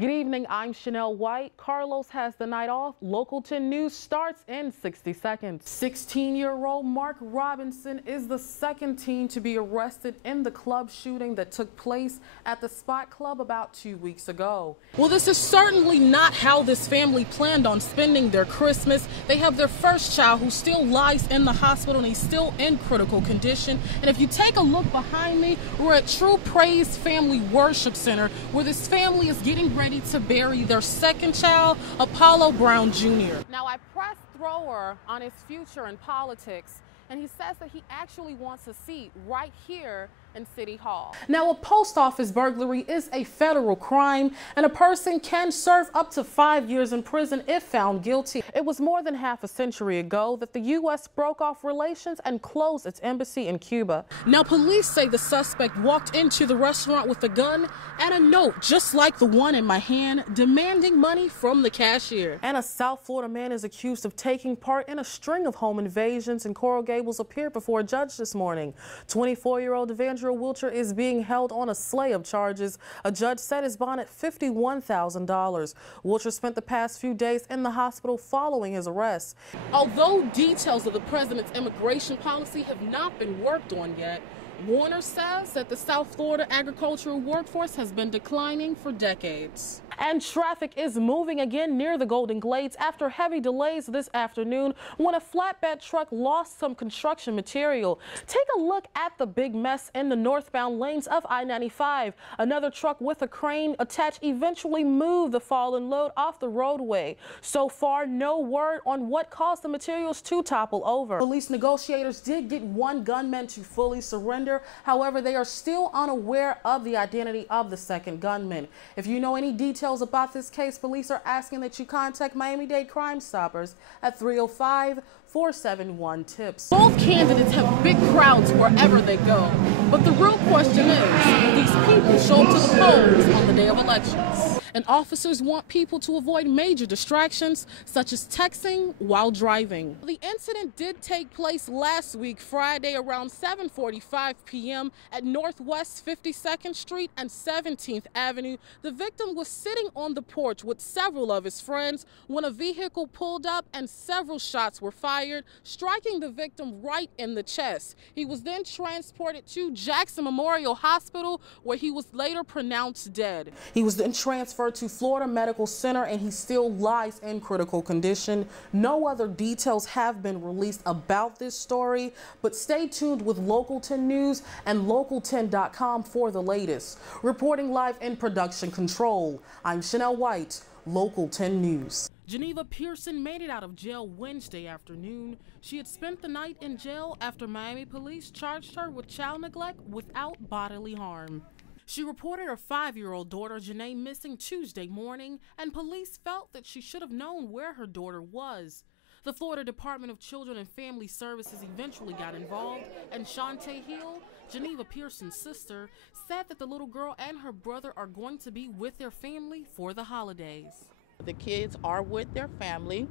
Good evening, I'm Chanel White. Carlos has the night off. Local 10 News starts in 60 seconds. 16-year-old Mark Robinson is the second teen to be arrested in the club shooting that took place at the Spot Club about 2 weeks ago. Well, this is certainly not how this family planned on spending their Christmas. They have their first child who still lies in the hospital and he's still in critical condition. And if you take a look behind me, we're at True Praise Family Worship Center, where this family is getting ready to bury their second child, Apollo Brown Jr. Now, I pressed Thrower on his future in politics, and he says that he actually wants a seat right here in City Hall. Now, a post office burglary is a federal crime, and a person can serve up to 5 years in prison if found guilty. It was more than half a century ago that the U.S. broke off relations and closed its embassy in Cuba. Now, police say the suspect walked into the restaurant with a gun and a note just like the one in my hand, demanding money from the cashier. And a South Florida man is accused of taking part in a string of home invasions in Coral Gables appeared before a judge this morning. 24-year-old Evangeline Wilcher is being held on a slew of charges. A judge set his bond at $51,000. Wilcher spent the past few days in the hospital following his arrest. Although details of the president's immigration policy have not been worked on yet, Warner says that the South Florida agricultural workforce has been declining for decades. And traffic is moving again near the Golden Glades after heavy delays this afternoon when a flatbed truck lost some construction material. Take a look at the big mess in the northbound lanes of I-95. Another truck with a crane attached eventually moved the fallen load off the roadway. So far, no word on what caused the materials to topple over. Police negotiators did get one gunman to fully surrender. However, they are still unaware of the identity of the second gunman. If you know any details about this case, police are asking that you contact Miami-Dade Crime Stoppers at 305-471-TIPS. Both candidates have big crowds wherever they go, but the real question is, will these people show up to the polls on the day of elections? And officers want people to avoid major distractions, such as texting while driving. The incident did take place last week, Friday, around 7:45 p.m. at Northwest 52nd Street and 17th Avenue. The victim was sitting on the porch with several of his friends when a vehicle pulled up and several shots were fired, striking the victim right in the chest. He was then transported to Jackson Memorial Hospital, where he was later pronounced dead. He was then transferred to Florida Medical Center, and he still lies in critical condition. No other details have been released about this story, but stay tuned with Local 10 News and Local10.com for the latest. Reporting live in production control, I'm Chanel White, Local 10 News. Geneva Pearson made it out of jail Wednesday afternoon. She had spent the night in jail after Miami police charged her with child neglect without bodily harm. She reported her 5-year-old daughter, Janae, missing Tuesday morning, and police felt that she should have known where her daughter was. The Florida Department of Children and Family Services eventually got involved, and Shantae Hill, Geneva Pearson's sister, said that the little girl and her brother are going to be with their family for the holidays. The kids are with their family.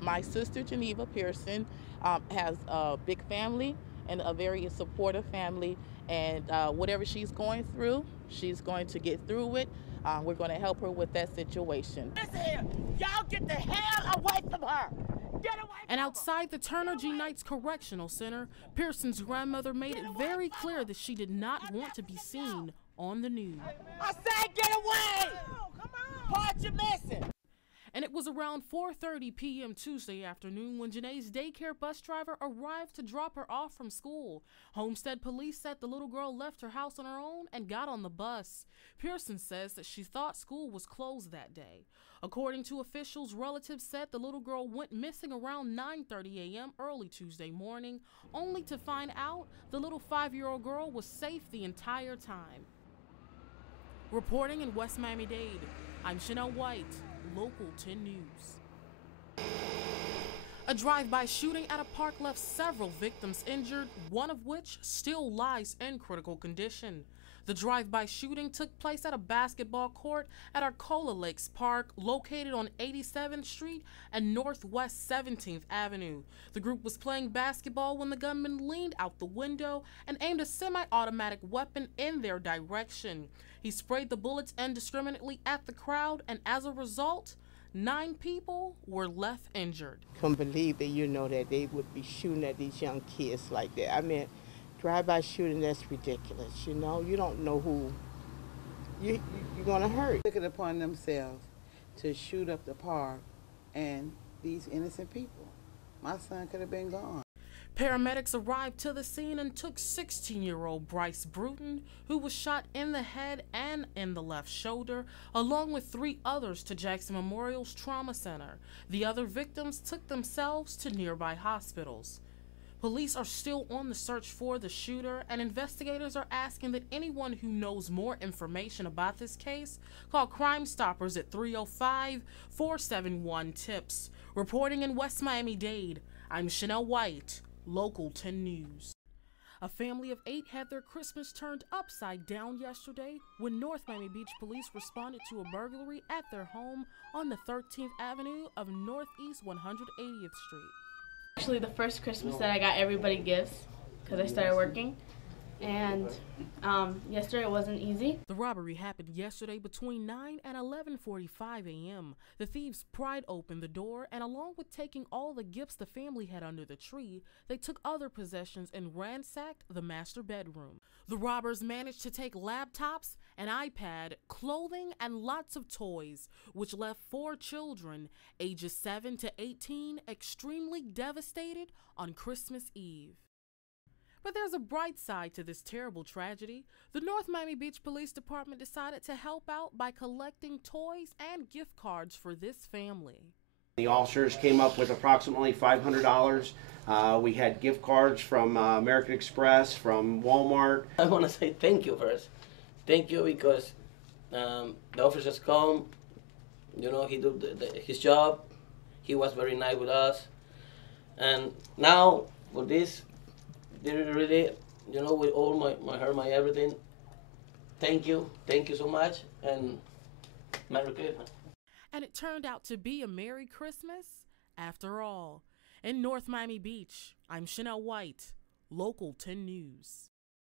My sister, Geneva Pearson, has a big family and a very supportive family. And whatever she's going through, she's going to get through it. We're going to help her with that situation. Listen, y'all get the hell away from her. Get away from And outside the Turner G. Knights Correctional Center, Pearson's grandmother made it very clear that she did not want to be seen on the news. I said get away. Come on. Part you're missing. And it was around 4:30 p.m. Tuesday afternoon when Janae's daycare bus driver arrived to drop her off from school. Homestead police said the little girl left her house on her own and got on the bus. Pearson says that she thought school was closed that day. According to officials, relatives said the little girl went missing around 9:30 a.m. early Tuesday morning, only to find out the little 5-year-old girl was safe the entire time. Reporting in West Miami-Dade, I'm Chanel White, Local 10 News. A drive-by shooting at a park left several victims injured, one of which still lies in critical condition. The drive-by shooting took place at a basketball court at Arcola Lakes Park, located on 87th Street and Northwest 17th Avenue. The group was playing basketball when the gunman leaned out the window and aimed a semi-automatic weapon in their direction. He sprayed the bullets indiscriminately at the crowd, and as a result, 9 people were left injured. Couldn't believe that, that they would be shooting at these young kids like that. I mean, drive-by shooting, that's ridiculous, You don't know who you're going to hurt. Took it upon themselves to shoot up the park and these innocent people. My son could have been gone. Paramedics arrived to the scene and took 16-year-old Bryce Bruton, who was shot in the head and in the left shoulder, along with 3 others to Jackson Memorial's Trauma Center. The other victims took themselves to nearby hospitals. Police are still on the search for the shooter, and investigators are asking that anyone who knows more information about this case call Crime Stoppers at 305-471-TIPS. Reporting in West Miami-Dade, I'm Chanel White, Local 10 News. A family of 8 had their Christmas turned upside down yesterday when North Miami Beach police responded to a burglary at their home on the 13th Avenue of Northeast 180th Street. Actually, the first Christmas that I got everybody gifts because I started working, and yesterday wasn't easy. The robbery happened yesterday between 9 and 11:45 a.m. The thieves pried open the door, and along with taking all the gifts the family had under the tree, they took other possessions and ransacked the master bedroom. The robbers managed to take laptops, an iPad, clothing, and lots of toys, which left 4 children, ages 7 to 18, extremely devastated on Christmas Eve. But there's a bright side to this terrible tragedy. The North Miami Beach Police Department decided to help out by collecting toys and gift cards for this family. The officers came up with approximately $500. We had gift cards from American Express, from Walmart. I want to say thank you first. Thank you because the officers come, he did his job. He was very nice with us. And now for this, they really, with all my heart, my everything, thank you so much, and Merry Christmas. And it turned out to be a Merry Christmas after all. In North Miami Beach, I'm Chanel White, Local 10 News.